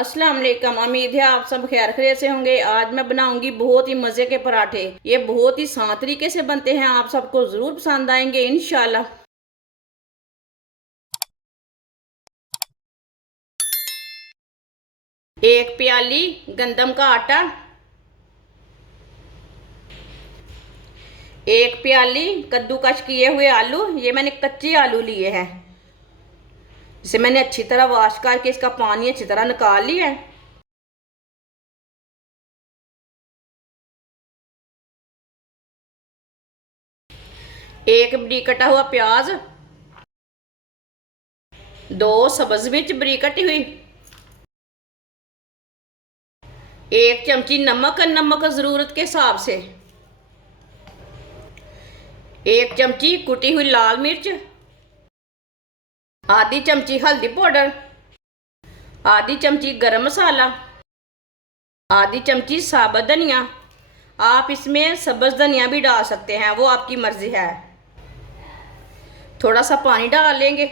अस्सलाम वालेकुम। उम्मीद है आप सब खैर खैरियत से होंगे। आज मैं बनाऊंगी बहुत ही मज़े के पराठे। ये बहुत ही आसान तरीके से बनते हैं, आप सबको ज़रूर पसंद आएंगे इंशाल्लाह। एक प्याली गंदम का आटा, एक प्याली कद्दूकश किए हुए आलू। ये मैंने कच्चे आलू लिए हैं, इसे मैंने अच्छी तरह वॉश करके इसका पानी अच्छी तरह निकाल लिया है। एक बरीक कटा हुआ प्याज, दो सब्ज मिर्च बरीक कटी हुई, एक चमची नमक, नमक ज़रूरत के हिसाब से, एक चमची कुटी हुई लाल मिर्च, आधी चमची हल्दी पाउडर, आधी चमची गरम मसाला, आधी चमची साबुत धनिया। आप इसमें सब्ज धनिया भी डाल सकते हैं, वो आपकी मर्जी है। थोड़ा सा पानी डाल लेंगे,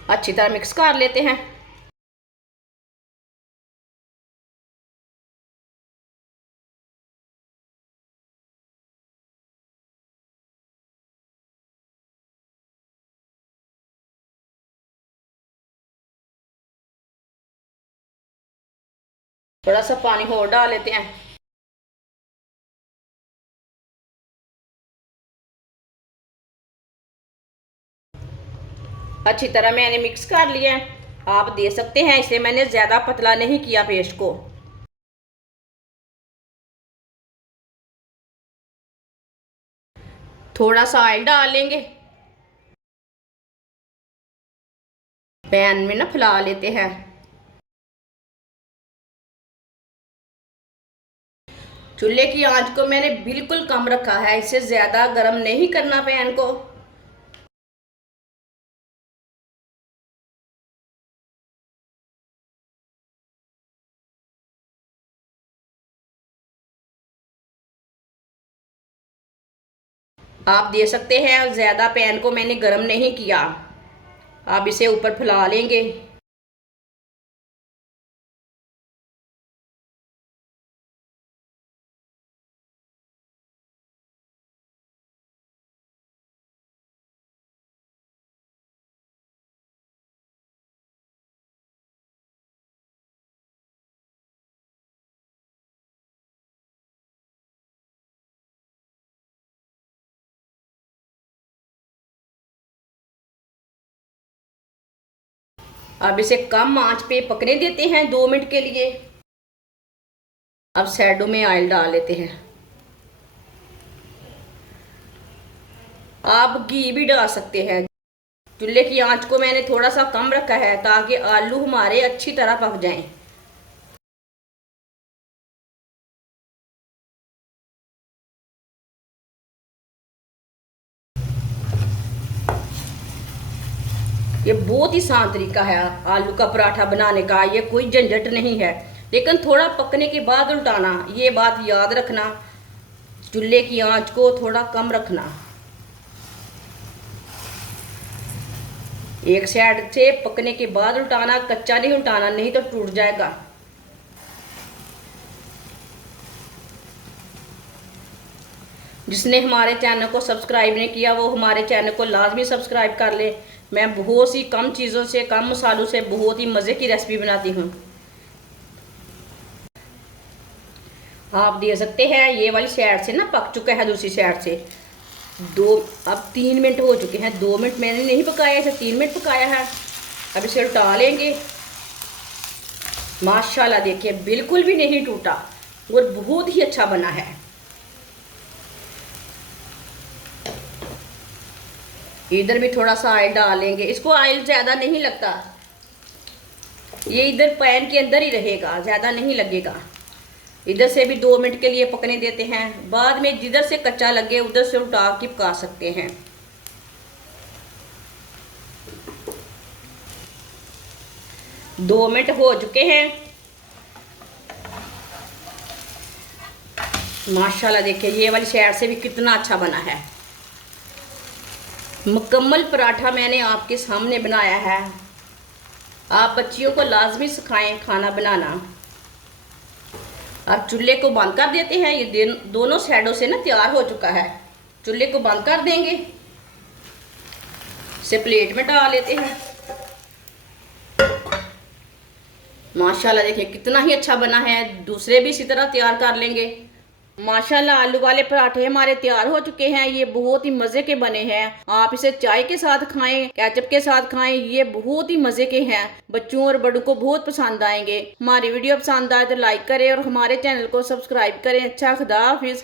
अच्छी तरह मिक्स कर लेते हैं। थोड़ा सा पानी और डाल लेते हैं। अच्छी तरह मैंने मिक्स कर लिया है, आप दे सकते हैं। इसे मैंने ज़्यादा पतला नहीं किया पेस्ट को। थोड़ा सा ऑयल डाल लेंगे, पैन में ना फैला लेते हैं। चूल्हे की आंच को मैंने बिल्कुल कम रखा है, इसे ज़्यादा गर्म नहीं करना पैन को। आप दे सकते हैं, ज़्यादा पैन को मैंने गर्म नहीं किया। आप इसे ऊपर फैला लेंगे। अब इसे कम आंच पे पकने देते हैं 2 मिनट के लिए। अब साइडों में ऑयल डाल लेते हैं। आप घी भी डाल सकते हैं। चूल्हे की आंच को मैंने थोड़ा सा कम रखा है ताकि आलू हमारे अच्छी तरह पक जाएं। ये बहुत ही आसान तरीका है आलू का पराठा बनाने का, ये कोई झंझट नहीं है। लेकिन थोड़ा पकने के बाद उल्टाना, ये बात याद रखना। चूल्हे की आंच को थोड़ा कम रखना। एक साइड से पकने के बाद उल्टाना, कच्चा नहीं उल्टाना, नहीं तो टूट जाएगा। जिसने हमारे चैनल को सब्सक्राइब नहीं किया वो हमारे चैनल को लाजमी सब्सक्राइब कर ले। मैं बहुत सी कम चीज़ों से, कम मसालों से बहुत ही मज़े की रेसिपी बनाती हूँ। आप दे सकते हैं। ये वाली साइड से ना पक चुका है, दूसरी साइड से अब 3 मिनट हो चुके हैं। 2 मिनट मैंने नहीं पकाया, इसे 3 मिनट पकाया है। अब इसे उल्टा लेंगे। माशाल्लाह देखिए, बिल्कुल भी नहीं टूटा और बहुत ही अच्छा बना है। इधर भी थोड़ा सा ऑयल डालेंगे। इसको ऑयल ज़्यादा नहीं लगता, ये इधर पैन के अंदर ही रहेगा, ज़्यादा नहीं लगेगा। इधर से भी 2 मिनट के लिए पकने देते हैं। बाद में जिधर से कच्चा लगे उधर से उल्टा के पका सकते हैं। दो मिनट हो चुके हैं। माशाल्लाह देखिए, ये वाली साइड से भी कितना अच्छा बना है। मुकम्मल पराठा मैंने आपके सामने बनाया है। आप बच्चियों को लाजमी सिखाएं खाना बनाना। आप चूल्हे को बंद कर देते हैं। ये दोनों साइडों से ना तैयार हो चुका है। चूल्हे को बंद कर देंगे, इसे प्लेट में डाल लेते हैं। माशाल्लाह देखिए कितना ही अच्छा बना है। दूसरे भी इसी तरह तैयार कर लेंगे। माशाल्लाह आलू वाले पराठे हमारे तैयार हो चुके हैं। ये बहुत ही मज़े के बने हैं। आप इसे चाय के साथ खाएं, केचप के साथ खाएं, ये बहुत ही मज़े के हैं। बच्चों और बड़ों को बहुत पसंद आएंगे। हमारी वीडियो पसंद आए तो लाइक करें और हमारे चैनल को सब्सक्राइब करें। अच्छा, खुदा हाफिज़।